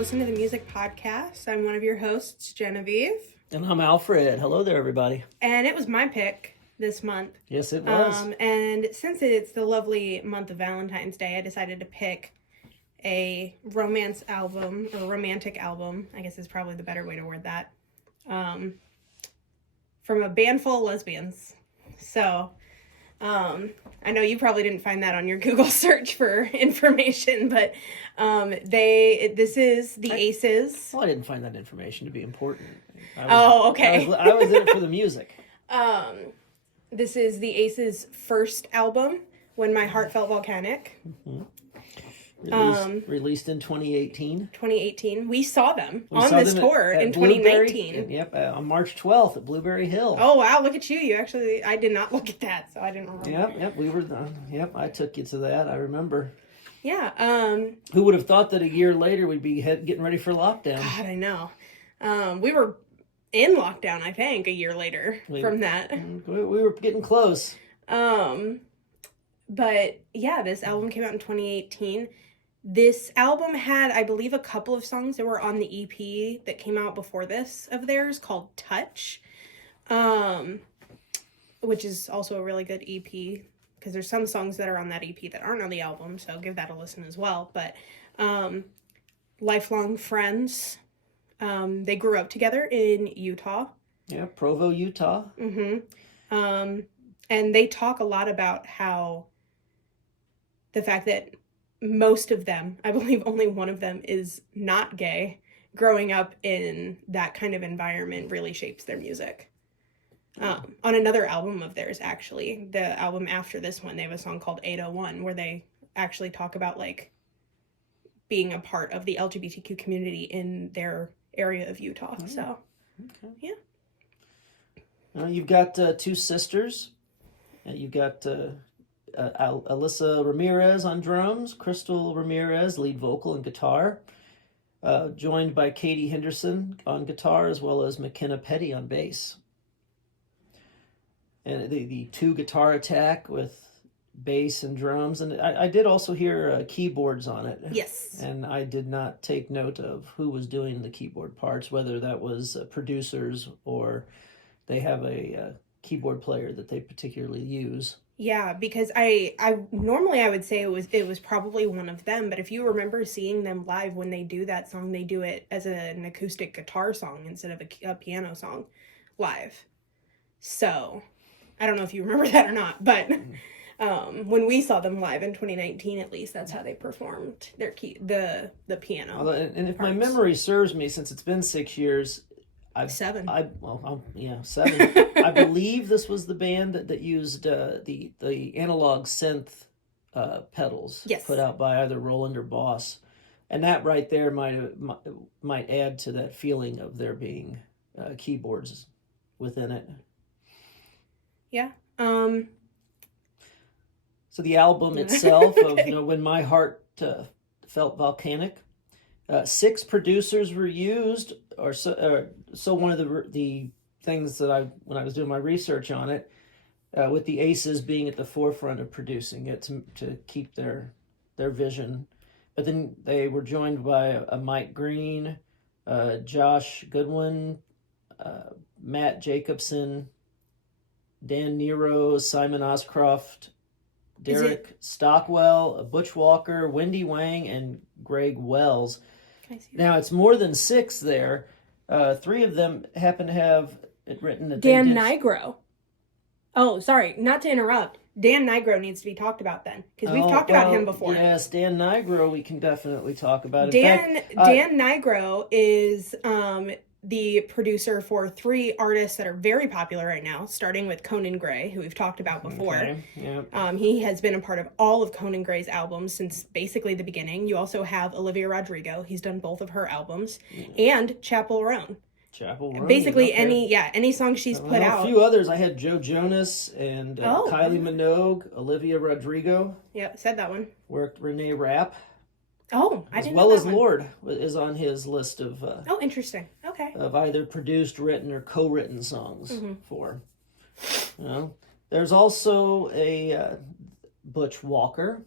Listen to the Music podcast. I'm one of your hosts, Genevieve. And I'm Alfred. Hello there, everybody. And it was my pick this month. Yes, it was. And since it's the lovely month of Valentine's Day, I decided to pick a romance album, or romantic album, I guess is probably the better way to word that, from a band full of lesbians. So, I know you probably didn't find that on your Google search for information, but this is the Aces. Well, I didn't find that information to be important. Okay. I was in it for the music. This is the Aces' first album, When My Heart Felt Volcanic. Mm-hmm. Released in 2018. 2018. We saw them on this tour in 2019. Yep, on March 12th at Blueberry Hill. Oh, wow, look at you. I did not look at that, so I didn't remember. Yep, I took you to that, I remember. Yeah. Who would have thought that a year later we'd be getting ready for lockdown? God, I know. We were in lockdown, I think, a year later from that. We were getting close. But yeah, this album came out in 2018. This album had, I believe, a couple of songs that were on the EP that came out before this of theirs called Touch, which is also a really good EP because there's some songs that are on that EP that aren't on the album, so give that a listen as well. But lifelong friends, they grew up together in Utah. Yeah, Provo, Utah. Mm-hmm. And they talk a lot about how the fact that most of them, I believe only one of them, is not gay. Growing up in that kind of environment really shapes their music. On another album of theirs, actually, the album after this one, they have a song called 801 where they actually talk about like being a part of the LGBTQ community in their area of Utah. Oh, so, okay. Yeah. You've got two sisters. You've got Alyssa Ramirez on drums, Crystal Ramirez, lead vocal and guitar, joined by Katie Henderson on guitar, as well as McKenna Petty on bass. And the two guitar attack with bass and drums. And I did also hear keyboards on it. Yes. And I did not take note of who was doing the keyboard parts, whether that was producers or they have a keyboard player that they particularly use. Yeah, because I normally I would say it was probably one of them, but if you remember seeing them live when they do that song, they do it as an acoustic guitar song instead of a piano song live. So, I don't know if you remember that or not, but when we saw them live in 2019, at least, that's how they performed their the piano. Although, and if my memory serves me, since it's been 6 years, 7. 7. I believe this was the band that used the analog synth pedals put out by either Roland or Boss, and that right there might add to that feeling of there being keyboards within it. Yeah. So the album itself of When My Heart Felt Volcanic. 6 producers were used, or so one of the things that when I was doing my research on it, with the Aces being at the forefront of producing it to keep their vision. But then they were joined by Mike Green, Josh Goodwin, Matt Jacobson, Dan Nero, Simon Oscroft, Derek Stockwell, Butch Walker, Wendy Wang, and Greg Wells. Now, it's more than 6 there. 3 of them happen to have it written that Dan Nigro. Oh, sorry, not to interrupt. Dan Nigro needs to be talked about then, because we've talked about him before. Yes, Dan Nigro, we can definitely talk about. Dan Nigro is the producer for 3 artists that are very popular right now, starting with Conan Gray, who we've talked about before. Okay. Yep. He has been a part of all of Conan Gray's albums since basically the beginning. You also have Olivia Rodrigo. He's done both of her albums. And Chappell Roan. Basically any song she's put out. A few others. I had Joe Jonas and Kylie Minogue, Olivia Rodrigo. Yep, said that one. Worked Renee Rapp. Oh, I didn't know that. As well as one. Lord is on his list of interesting. Okay. Of either produced, written, or co-written songs for. There's also a Butch Walker,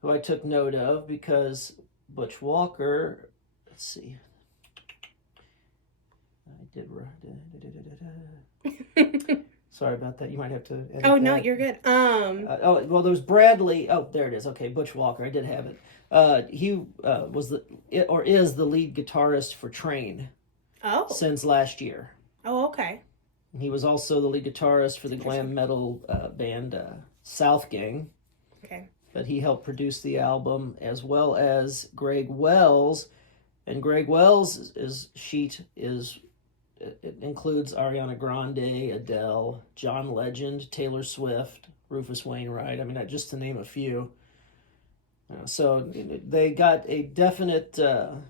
who I took note of because Butch Walker let's see. I did. Sorry about that. You might have to edit Oh no, that. you're good. Well, there's Bradley. Oh, there it is. Okay, Butch Walker. I did have it. He is the lead guitarist for Train since last year. Oh, okay. He was also the lead guitarist for the glam metal band South Gang. Okay. But he helped produce the album, as well as Greg Wells. And Greg Wells' sheet it includes Ariana Grande, Adele, John Legend, Taylor Swift, Rufus Wainwright. I mean, just to name a few. So they got a definite, a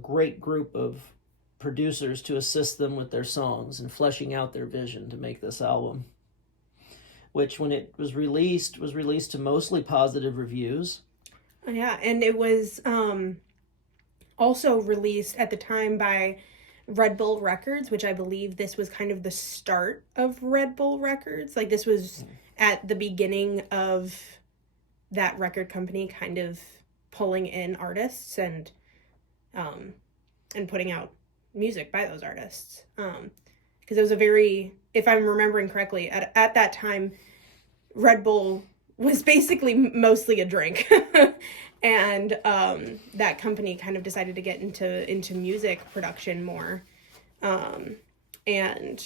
great group of producers to assist them with their songs and fleshing out their vision to make this album, which when it was released to mostly positive reviews. Yeah, and it was also released at the time by Red Bull Records, which I believe this was kind of the start of Red Bull Records. Like this was at the beginning of that record company kind of pulling in artists and putting out music by those artists. Because it was a very, if I'm remembering correctly, at that time, Red Bull was basically mostly a drink. And that company kind of decided to get into music production more. And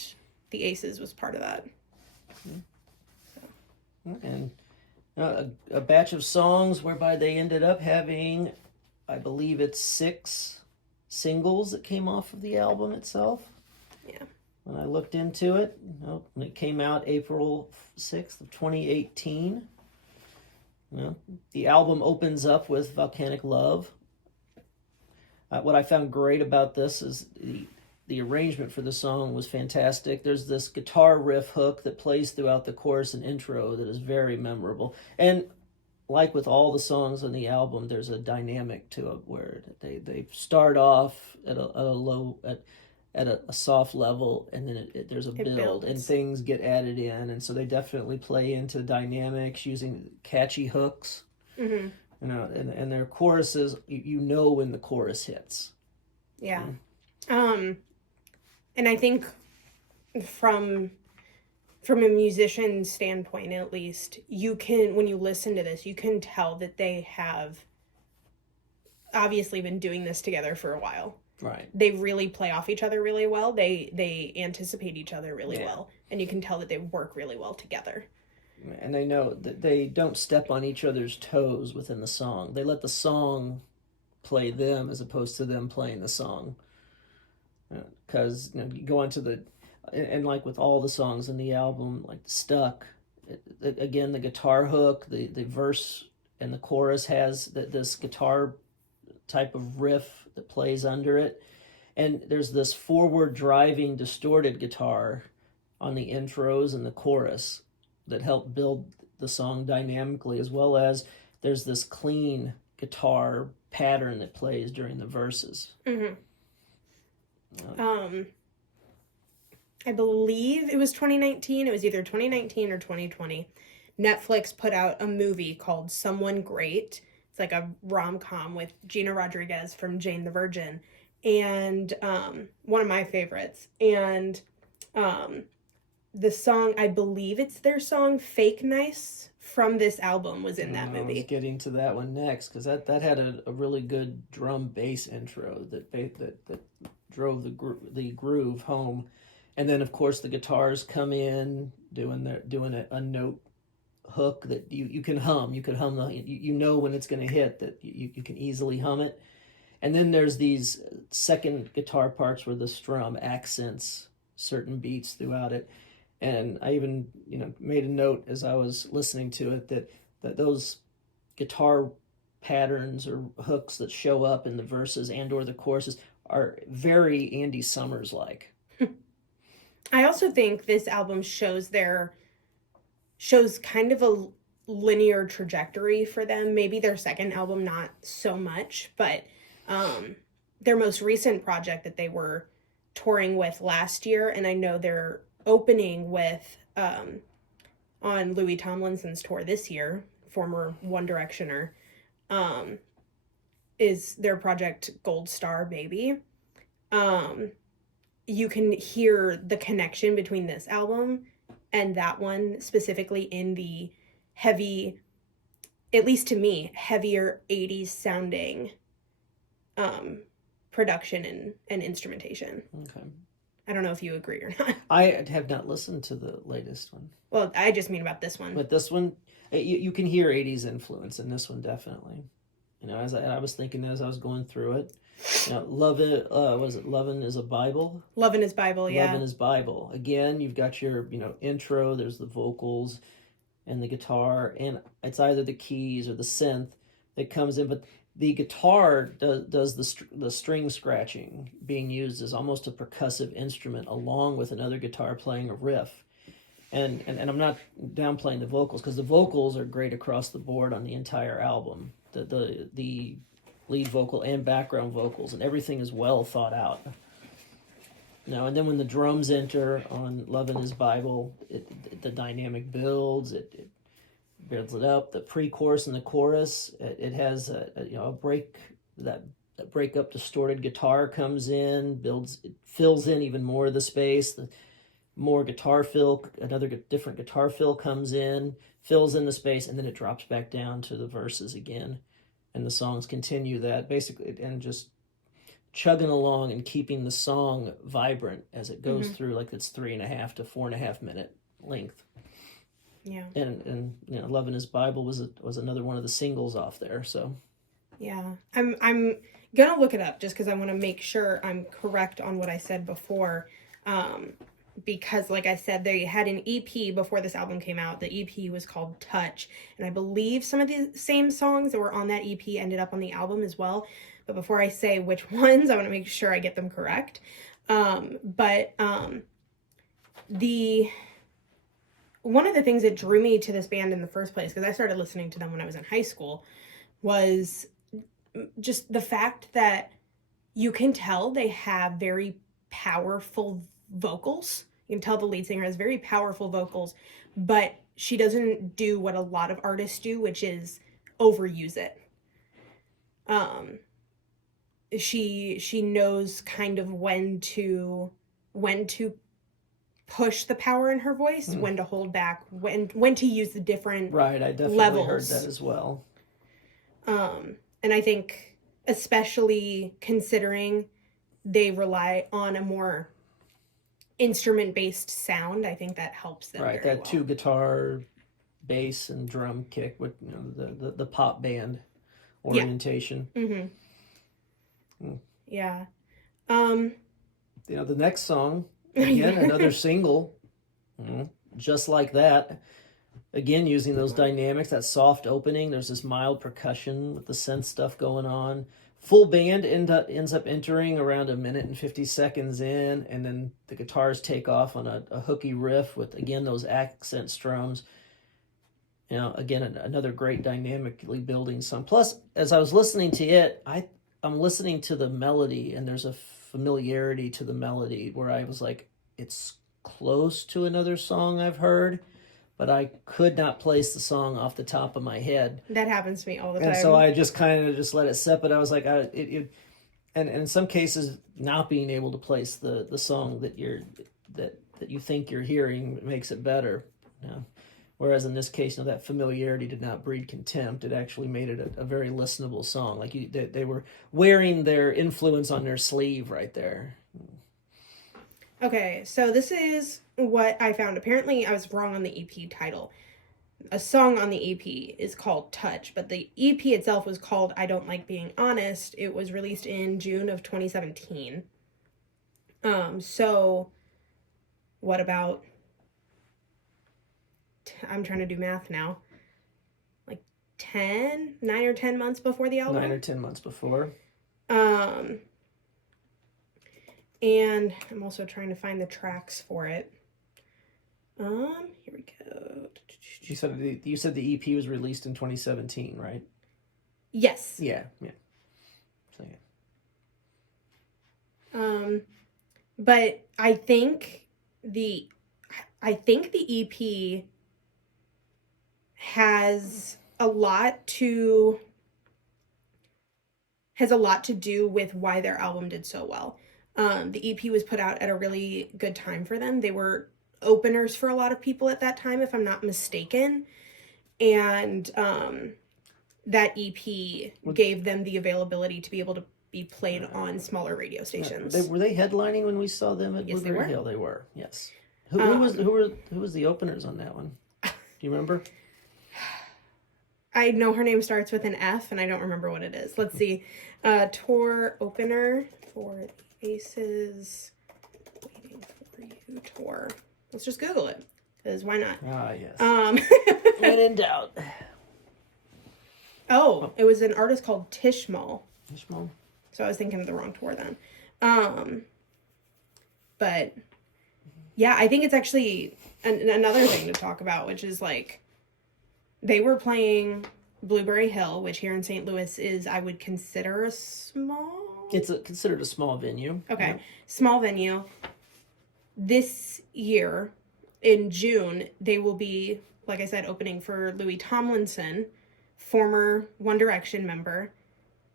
the Aces was part of that. And a batch of songs whereby they ended up having, I believe it's 6 singles that came off of the album itself. Yeah. When I looked into it, when it came out April 6th of 2018. The album opens up with Volcanic Love. What I found great about this is the arrangement for the song was fantastic. There's this guitar riff hook that plays throughout the chorus and intro that is very memorable. And like with all the songs on the album, there's a dynamic to it where they start off at a soft level, and then there's a build, and things get added in, and so they definitely play into dynamics using catchy hooks. Mm-hmm. And their choruses, you know when the chorus hits. Yeah. And I think from a musician standpoint, at least, you can, when you listen to this, you can tell that they have obviously been doing this together for a while. Right. They really play off each other really well. They anticipate each other really well. And you can tell that they work really well together. And they know that they don't step on each other's toes within the song. They let the song play them as opposed to them playing the song. Because you go into and like with all the songs in the album, like Stuck, again, the guitar hook, the verse and the chorus has this guitar type of riff that plays under it, and there's this forward driving distorted guitar on the intros and the chorus that help build the song dynamically, as well as there's this clean guitar pattern that plays during the verses. Mm-hmm. I believe it was 2019. It was either 2019 or 2020. Netflix put out a movie called Someone Great. It's like a rom-com with Gina Rodriguez from Jane the Virgin, and one of my favorites. And the song, I believe it's their song "Fake Nice" from this album, was in that movie. I was getting to that one next, because that had a really good drum bass intro that drove the groove home, and then of course the guitars come in doing a note hook that you can hum. You can hum you know when it's going to hit, that you can easily hum it. And then there's these second guitar parts where the strum accents certain beats throughout it. And I even made a note as I was listening to it that those guitar patterns or hooks that show up in the verses and or the choruses are very Andy Summers like. I also think this album shows kind of a linear trajectory for them. Maybe their second album not so much, but their most recent project that they were touring with last year, and I know they're opening with on Louis Tomlinson's tour this year, former One Directioner. is their project Gold Star Baby. Um, you can hear the connection between this album and that one, specifically in the heavy, at least to me, heavier 80s sounding um, production and instrumentation. Okay. I don't know if you agree or not. I have not listened to the latest one. Well, I just mean about this one. But this one, you can hear 80s influence in this one, definitely. As I was thinking as I was going through it, Love It, was it Lovin' is a Bible? Lovin' is Bible, yeah. Lovin' is Bible. Again, you've got your, intro, there's the vocals and the guitar, and it's either the keys or the synth that comes in, but the guitar does the string scratching, being used as almost a percussive instrument along with another guitar playing a riff. And I'm not downplaying the vocals, because the vocals are great across the board on the entire album. The lead vocal and background vocals, and everything is well thought out. And then when the drums enter on Lovin' His Bible, the dynamic builds. It builds it up. The pre-chorus and the chorus. It has a break. That break-up distorted guitar comes in, it fills in even more of the space. The more guitar fill, another different guitar fill comes in, fills in the space, and then it drops back down to the verses again. And the songs continue that, basically, and just chugging along and keeping the song vibrant as it goes through, like it's 3.5 to 4.5 minute length. Yeah. And Lovin' His Bible was another one of the singles off there. So yeah, I'm gonna look it up just because I want to make sure I'm correct on what I said before. Because like I said, they had an EP before this album came out. The EP was called Touch, and I believe some of the same songs that were on that EP ended up on the album as well. But before I say which ones, I want to make sure I get them correct. The one of the things that drew me to this band in the first place, because I started listening to them when I was in high school, was just the fact that you can tell they have very powerful vocals. You can tell the lead singer has very powerful vocals, but she doesn't do what a lot of artists do, which is overuse it. She knows kind of when to push the power in her voice, when to hold back, when to use the different right. I definitely levels. heard that as well. And I think, especially considering they rely on a more instrument-based sound, I think that helps them. Right, very that well. 2 guitar, bass, and drum kick with the pop band orientation. Yeah. Mm-hmm. Yeah. The next song, again, another single, just like that. Again, using those dynamics, that soft opening. There's this mild percussion with the synth stuff going on. Full band ends up entering around 1 minute and 50 seconds in, and then the guitars take off on a hooky riff with, again, those accent strums. Again, another great dynamically building song. Plus, as I was listening to it, I'm listening to the melody, and there's a familiarity to the melody where I was like, it's close to another song I've heard, but I could not place the song off the top of my head. That happens to me all the time. And so I just kind of just let it sit, but I was like, and in some cases, not being able to place the song that you think you're hearing makes it better. Whereas in this case, that familiarity did not breed contempt. It actually made it a very listenable song. Like they were wearing their influence on their sleeve right there. Okay, so this is what I found. Apparently, I was wrong on the EP title. A song on the EP is called Touch, but the EP itself was called I Don't Like Being Honest. It was released in June of 2017. So what about, I'm trying to do math now, like 9 or 10 months before the album? 9 or 10 months before. And I'm also trying to find the tracks for it. Here we go. You said the EP was released in 2017, right? Yes. Yeah. So, yeah. But I think the EP has has a lot to do with why their album did so well. The EP was put out at a really good time for them. They were openers for a lot of people at that time, if I'm not mistaken. And that EP gave them the availability to be able to be played on smaller radio stations. Were they headlining when we saw them at Blueberry Hill? They were, yes. Who was the openers on that one? Do you remember? I know her name starts with an F, and I don't remember what it is. Let's see. Tour opener for the Aces. Waiting for You tour. Let's just Google it, because why not? Ah, yes. When in doubt. Oh, it was an artist called Tishmal. Tishmal. So I was thinking of the wrong tour then. But yeah, I think it's actually another thing to talk about, which is like they were playing Blueberry Hill, which here in St. Louis is, I would consider, a small... It's considered a small venue. Okay, yeah. Small venue. This year, in June, they will be, like I said, opening for Louis Tomlinson, former One Direction member,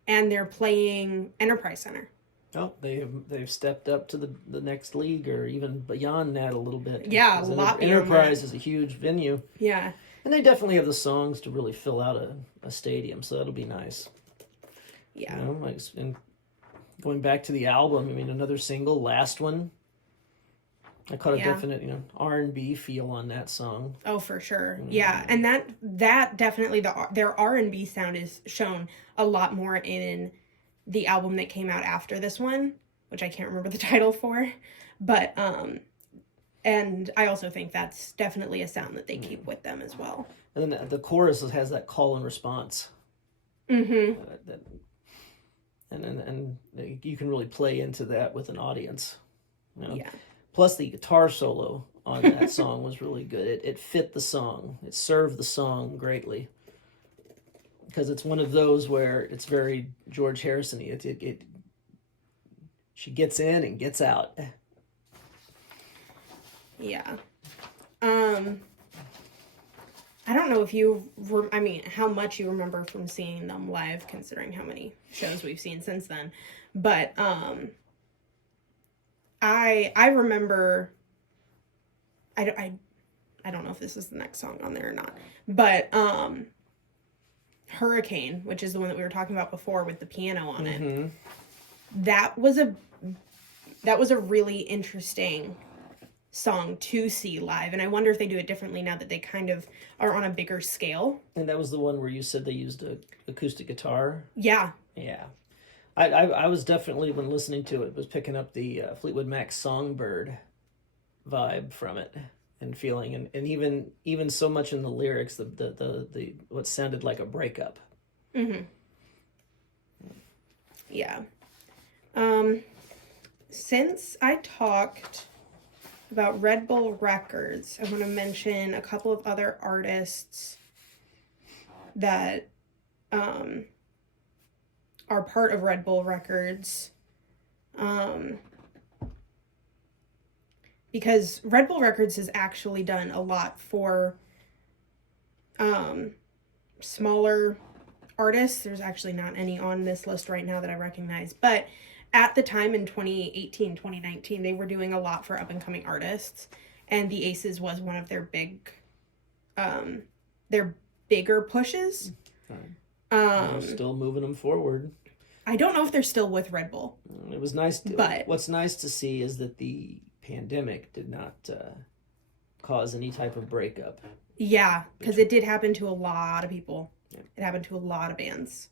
and they're playing Enterprise Center. Oh, they've stepped up to the next league, or even beyond that a little bit. Yeah, a lot beyond Enterprise that. is a huge venue. Yeah. And they definitely have the songs to really fill out a stadium, so that'll be nice. Yeah. You know, and going back to the album, I mean, another single, Last One. I caught a definite, R&B feel on that song. Oh, for sure. Yeah, and that definitely, their R&B sound is shown a lot more in the album that came out after this one, which I can't remember the title for, but and I also think that's definitely a sound that they keep with them as well. And then the chorus has that call and response. Mm-hmm. And you can really play into that with an audience. You know? Yeah. Plus, the guitar solo on that song was really good. It fit the song. It served the song greatly. Because it's one of those where it's very George Harrison-y. She gets in and gets out. Yeah. I don't know if how much you remember from seeing them live, considering how many shows we've seen since then. But, I remember, I don't know if this is the next song on there or not, but, Hurricane, which is the one that we were talking about before with the piano on it, that was a really interesting song to see live, and I wonder if they do it differently now that they kind of are on a bigger scale. And that was the one where you said they used a acoustic guitar? Yeah. Yeah. I was definitely, when listening to it, was picking up the Fleetwood Mac Songbird vibe from it and feeling, and even so much in the lyrics, the what sounded like a breakup. Mm-hmm. Yeah. Since I talked about Red Bull Records, I want to mention a couple of other artists that are part of Red Bull Records, because Red Bull Records has actually done a lot for smaller artists. There's actually not any on this list right now that I recognize, but at the time in 2018, 2019, they were doing a lot for up-and-coming artists, and the Aces was one of their bigger pushes. Still moving them forward. I don't know if they're still with Red Bull. It was nice. But what's nice to see is that the pandemic did not cause any type of breakup. Yeah, because it did happen to a lot of people. Yeah. It happened to a lot of bands.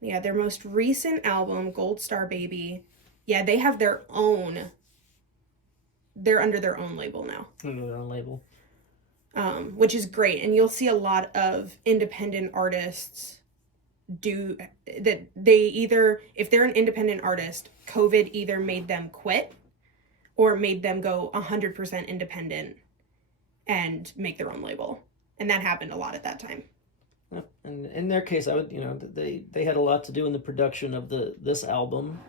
Yeah, their most recent album, Gold Star Baby, yeah, they have their own. They're under their own label now. Under their own label. Which is great. And you'll see a lot of independent artists do that. They either, if they're an independent artist, COVID either made them quit or made them go 100% independent and make their own label. And that happened a lot at that time. And in their case, I would, they had a lot to do in the production of this album,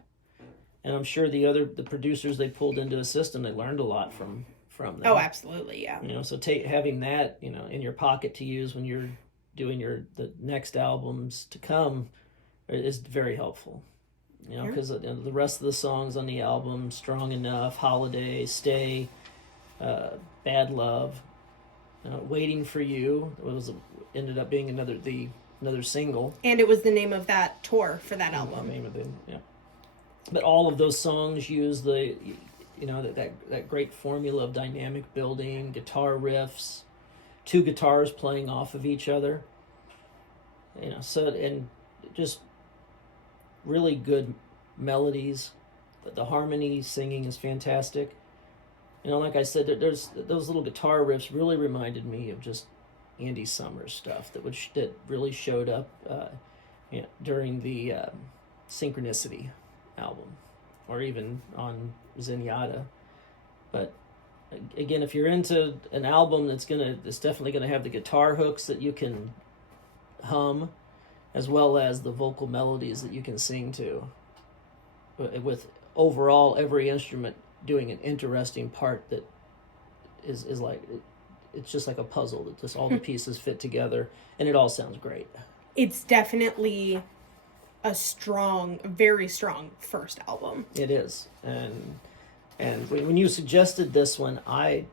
and I'm sure the producers they pulled into a system, they learned a lot from them. Oh, absolutely, yeah. So having that, in your pocket to use when you're doing the next albums to come is very helpful. You know, because the rest of the songs on the album, Strong Enough, Holiday, Stay, Bad Love, Waiting for You, ended up being another single. And it was the name of that tour for that album. The name of yeah. But all of those songs use that great formula of dynamic building, guitar riffs, two guitars playing off of each other. You know, so and just really good melodies. The harmony singing is fantastic. You know, like I said, there's those little guitar riffs really reminded me of just Andy Summers stuff that really showed up during the Synchronicity album, or even on Zenyatta. But again, if you're into an album that's definitely gonna have the guitar hooks that you can hum, as well as the vocal melodies that you can sing to, with overall every instrument doing an interesting part that is like it's just like a puzzle that just all the pieces fit together and it all sounds great. It's definitely a very strong first album. It is, and when you suggested this one, I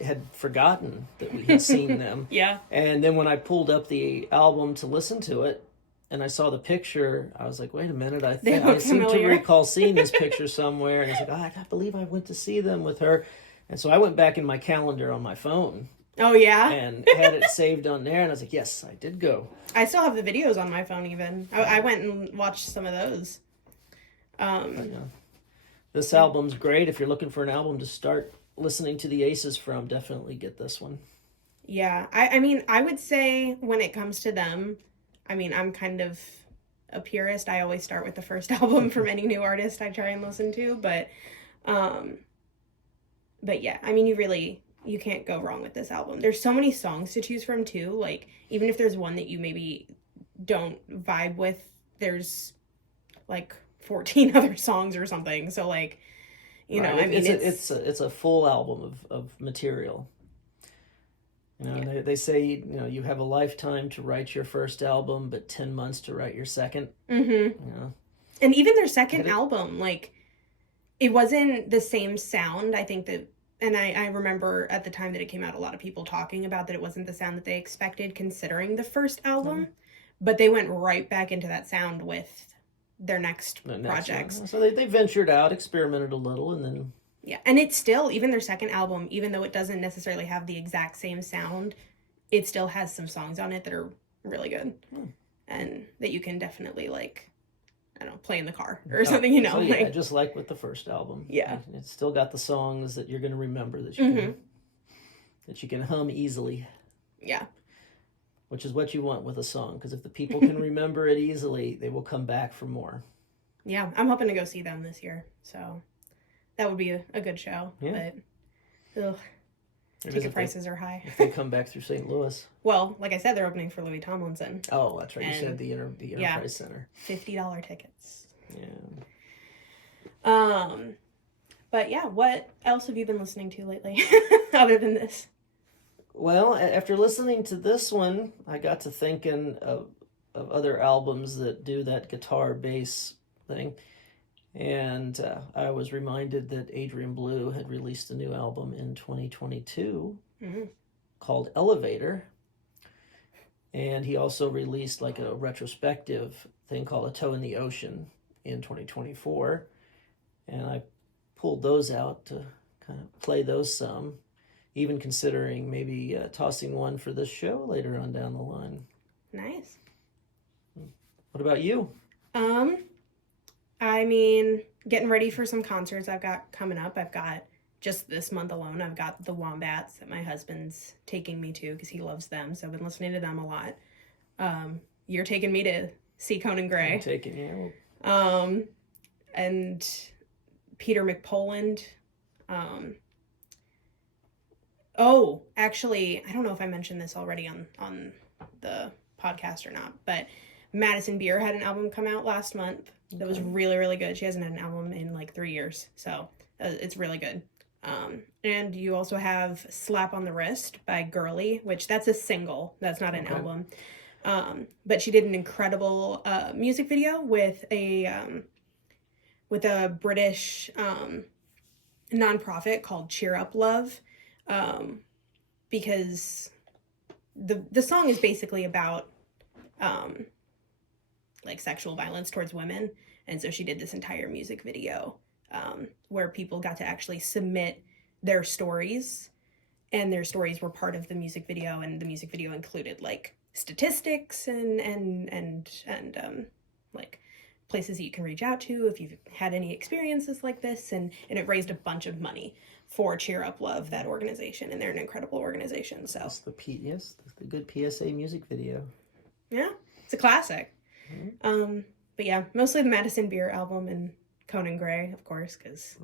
had forgotten that we had seen them. Yeah. And then when I pulled up the album to listen to it, and I saw the picture, I was like, wait a minute, I seem to recall seeing this picture somewhere. And I was like, I can't believe I went to see them with her. And so I went back in my calendar on my phone. Oh, yeah? And had it saved on there. And I was like, yes, I did go. I still have the videos on my phone even. I went and watched some of those. This album's great. If you're looking for an album to start listening to the Aces from, definitely get this one. Yeah. I mean, I would say when it comes to them, I mean, I'm kind of a purist. I always start with the first album from any new artist I try and listen to. But yeah, I mean, you can't go wrong with this album. There's so many songs to choose from too. Like, even if there's one that you maybe don't vibe with, there's like 14 other songs or something. So like, you know, I mean, it's a full album of material. You know, yeah. They say, you know, you have a lifetime to write your first album, but 10 months to write your second. Mm-hmm. You know? And even their second album, like, it wasn't the same sound. I think that, and I remember at the time that it came out, a lot of people talking about that it wasn't the sound that they expected considering the first album, but they went right back into that sound with their next projects. One. So they ventured out, experimented a little, and then... Yeah, and it's still, even their second album, even though it doesn't necessarily have the exact same sound, it still has some songs on it that are really good. And that you can definitely, like, I don't know, play in the car or something, you know. So yeah, just like with the first album. Yeah. It's still got the songs that you're going to remember that you can hum easily. Yeah. Which is what you want with a song, because if the people can remember it easily, they will come back for more. Yeah, I'm hoping to go see them this year, so... That would be a good show, but ticket prices are high. If they come back through St. Louis. Well, like I said, they're opening for Louis Tomlinson. Oh, that's right. You said the Enterprise Center. $50 tickets. Yeah. But yeah, what else have you been listening to lately, other than this? Well, after listening to this one, I got to thinking of other albums that do that guitar bass thing. And I was reminded that Adrian Blue had released a new album in 2022 called Elevator. And he also released like a retrospective thing called A Toe in the Ocean in 2024. And I pulled those out to kind of play those some, even considering maybe tossing one for this show later on down the line. Nice. What about you? I mean, getting ready for some concerts I've got coming up. I've got, just this month alone, I've got the Wombats that my husband's taking me to because he loves them. So I've been listening to them a lot. You're taking me to see Conan Gray. I'm taking you. And Peter McPoland. Oh, actually, I don't know if I mentioned this already on the podcast or not, but Madison Beer had an album come out last month that was really, really good. She hasn't had an album in like 3 years, so it's really good. And you also have Slap on the Wrist by Girly, which that's a single. That's not an album. But she did an incredible music video with a British nonprofit called Cheer Up Love, because the song is basically about like sexual violence towards women, and so she did this entire music video where people got to actually submit their stories, and their stories were part of the music video, and the music video included like statistics and like places that you can reach out to if you've had any experiences like this, and it raised a bunch of money for Cheer Up Love, that organization, and they're an incredible organization. So that's the good PSA music video. Yeah, it's a classic. But yeah, mostly the Madison Beer album and Conan Gray, of course, because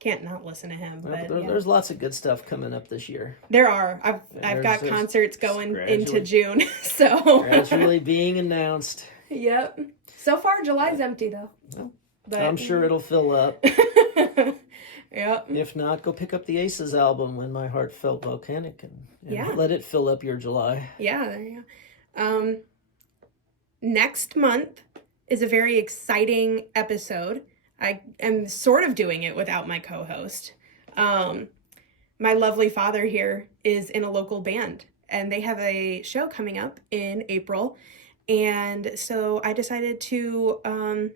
can't not listen to him. But there's lots of good stuff coming up this year. There are. I've got concerts going into June, so gradually being announced. Yep. So far, July's empty though. Well, but I'm sure it'll fill up. Yep. If not, go pick up the Aces album, When My Heart Felt Volcanic, and let it fill up your July. Yeah, there you go. Next month is a very exciting episode. I am sort of doing it without my co-host. My lovely father here is in a local band, and they have a show coming up in April. And so I decided to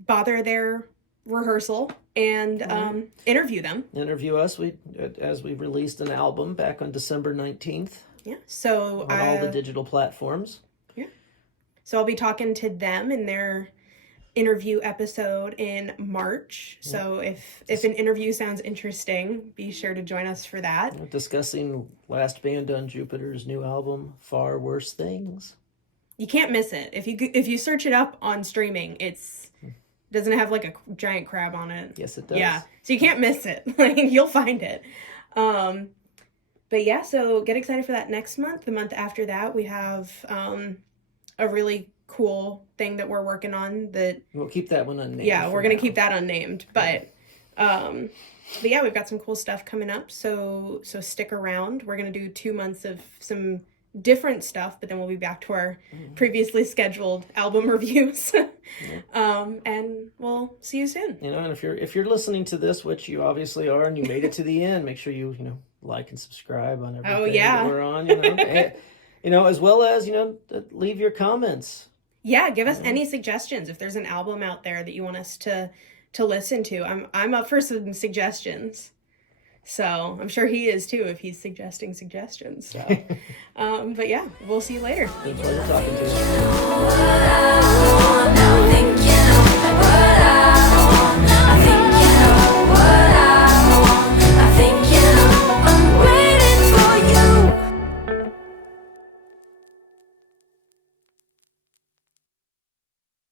bother their rehearsal and interview them. Interview us. As we released an album back on December 19th. Yeah. So on all the digital platforms. Yeah. So I'll be talking to them in their interview episode in March. Yeah. So if an interview sounds interesting, be sure to join us for that. Discussing Last Band on Jupiter's new album, Far Worse Things. You can't miss it. If you search it up on streaming, doesn't it have like a giant crab on it? Yes, it does. Yeah, so you can't miss it. Like, you'll find it. But yeah, so get excited for that next month. The month after that, we have a really cool thing that we're working on. That we'll keep that one unnamed. Yeah, we're gonna keep that unnamed. But yeah, we've got some cool stuff coming up. So stick around. We're gonna do 2 months of some different stuff, but then we'll be back to our previously scheduled album reviews. And we'll see you soon. And if you're listening to this, which you obviously are, and you made it to the end, make sure you like and subscribe on everything that we're on. As well as leave your comments. Yeah, give us any suggestions. If there's an album out there that you want us to listen to, I'm up for some suggestions. So I'm sure he is too if he's suggesting suggestions. So, but yeah, we'll see you later. Good pleasure talking to you.